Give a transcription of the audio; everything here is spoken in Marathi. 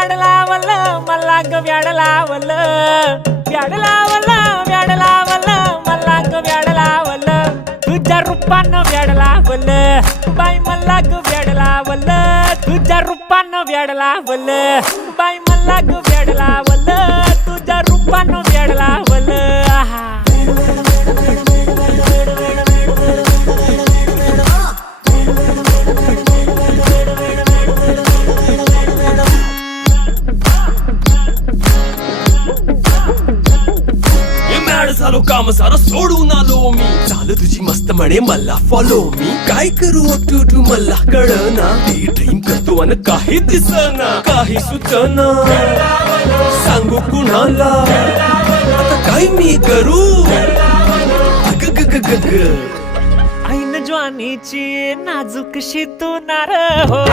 व्याड लावलं मला ग व्याड लावलं व्याड लावलं व्याड लावलं मला ग व्याड लावलं तुझ्या रूपानं व्याड लावलं बाई मला ग व्याड लावलं तुझ्या रूपानं व्याड लावलं बाई मला ग व्याड लावलं तुझ्या रूपानं व्याड लावलं आहा झालो काम सारा सोडून आलो मी झालं तुझी मस्त म्हणे मला फॉलो मी काय करू टू मला कळना ती ड्रीम करतो आणि काही दिसना काही सुचना सांगू कुणाला आता काय मी करू ऐन ज्वानीची नाजूक शी तू नार हो